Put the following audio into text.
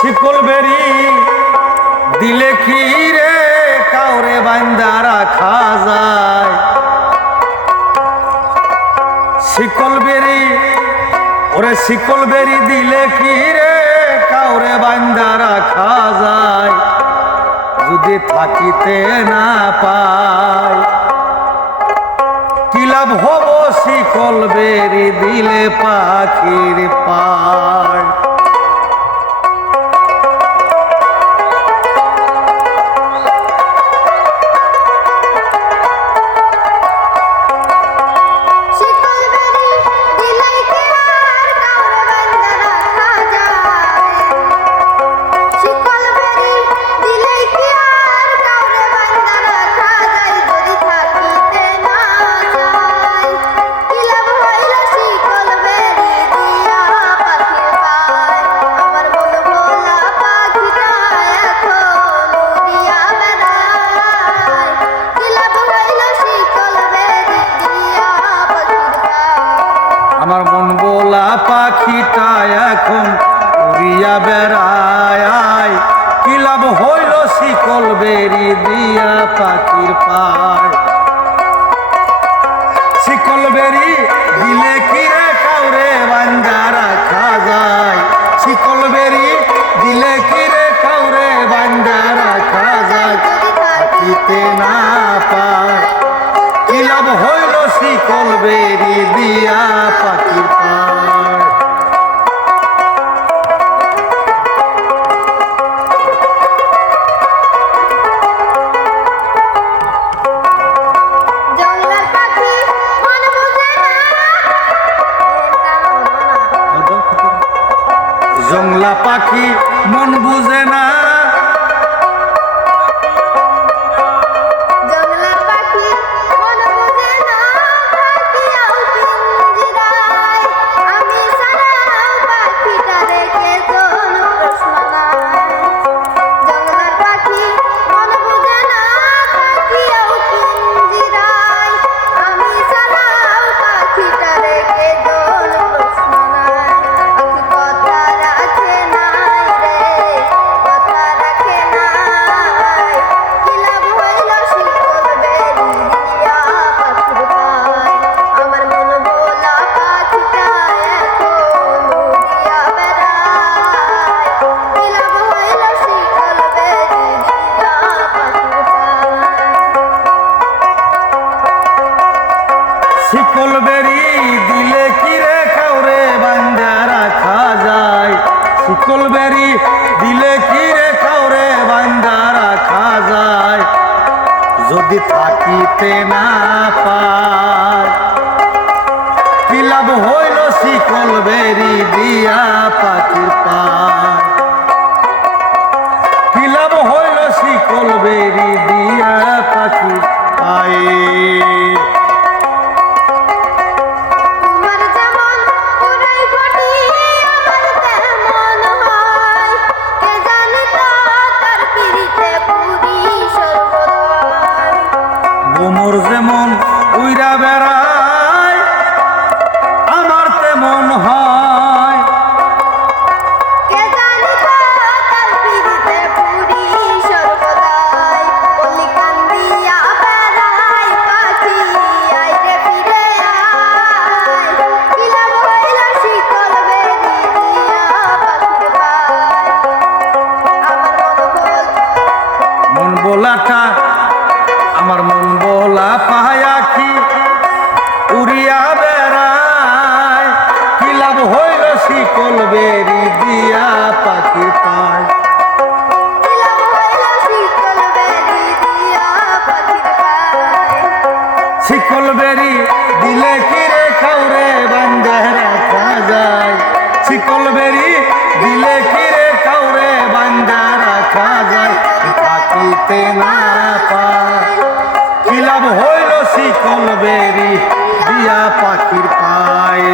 শিকল বেরি, দিলে কি রে কাউরে বান্দা রাখা যায়। শিকল বেরি, ওরে শিকল বেরি, দিলে কি রে কাউরে বান্দা রাখা যায়। যদি থাকিতে না পায়, কি লাভ হব শিকল বেরি, দিলে পাখির পায়। পাখিটা এখন উড়িয়া বেড়ায়। কি লাভ হইল শিকল বেরি দিয়া পাখির পায় শিকল বেরি দিলে কি রে কাউরে বান্দা রাখা যায়? শিকল বেরি দিলে কি রে কাউরে বান্দা রাখা যায়? থাকিতে না পায়, কি লাভ হইল শিকল বেরি দিয়া পাখির পায় জংলা পাখি মন বুঝে না। শিকল বেরি দিলে কি রে কাউরে বান্দা রাখা যায়? শিকল বেরি দিলে কি রে কাউরে বান্দা রাখা যায়? যদি থাকিতে না পায়, কি লাভ হইল শিকল বেরি দিয়া পাখির পায়? কি লাভ হইল শিকল বেরি দিয়া বেরি দিয়া পাখি পায়। শিকল বেরি দিলে কি রে খাউরে বান্ধে যায়। শিকল বেরি দিলে কি রে খাউরে খা যায়। থাকিতে না পায়। কি লাভ হইল শিকল বেরি দিয়া পাখির পায়?